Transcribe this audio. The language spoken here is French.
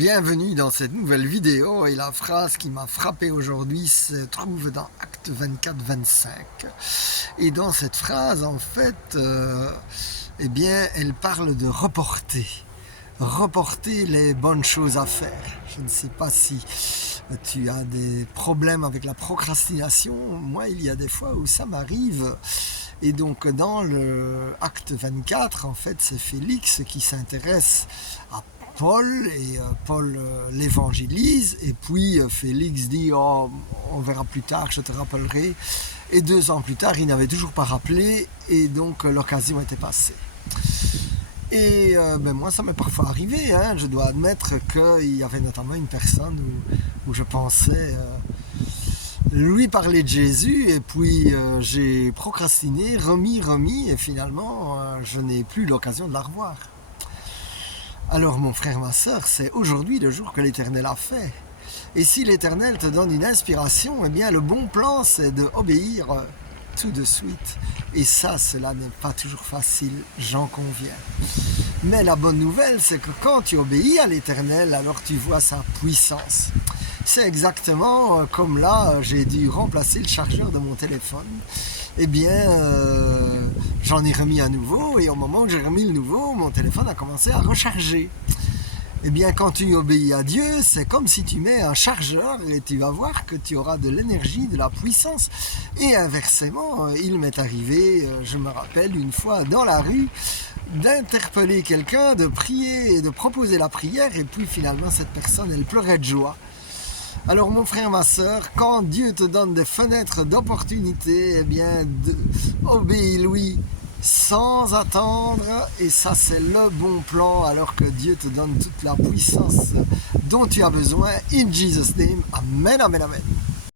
Bienvenue dans cette nouvelle vidéo et la phrase qui m'a frappé aujourd'hui se trouve dans Actes 24-25 et dans cette phrase en fait eh bien elle parle de reporter les bonnes choses à faire. Je ne sais pas si tu as des problèmes avec la procrastination, moi il y a des fois où ça m'arrive. Et donc dans le acte 24, en fait, c'est Félix qui s'intéresse à Paul et Paul l'évangélise et puis Félix dit oh, on verra plus tard, je te rappellerai, et 2 ans plus tard il n'avait toujours pas rappelé et donc l'occasion était passée. Et moi ça m'est parfois arrivé, hein. Je dois admettre qu'il y avait notamment une personne où je pensais lui parler de Jésus et puis j'ai procrastiné, remis et finalement je n'ai plus l'occasion de la revoir. Alors mon frère, ma soeur, c'est aujourd'hui le jour que l'Éternel a fait. Et si l'Éternel te donne une inspiration, eh bien le bon plan c'est d'obéir tout de suite. Et ça, cela n'est pas toujours facile, j'en conviens. Mais la bonne nouvelle, c'est que quand tu obéis à l'Éternel, alors tu vois sa puissance. C'est exactement comme là, j'ai dû remplacer le chargeur de mon téléphone. Eh bien, j'en ai remis un nouveau et au moment où j'ai remis le nouveau, mon téléphone a commencé à recharger. Eh bien, quand tu obéis à Dieu, c'est comme si tu mets un chargeur et tu vas voir que tu auras de l'énergie, de la puissance. Et inversement, il m'est arrivé, je me rappelle une fois dans la rue, d'interpeller quelqu'un, de prier et de proposer la prière et puis finalement cette personne, elle pleurait de joie. Alors mon frère, ma soeur, quand Dieu te donne des fenêtres d'opportunité, eh bien obéis-lui sans attendre et ça c'est le bon plan alors que Dieu te donne toute la puissance dont tu as besoin. In Jesus' name, amen, amen, amen.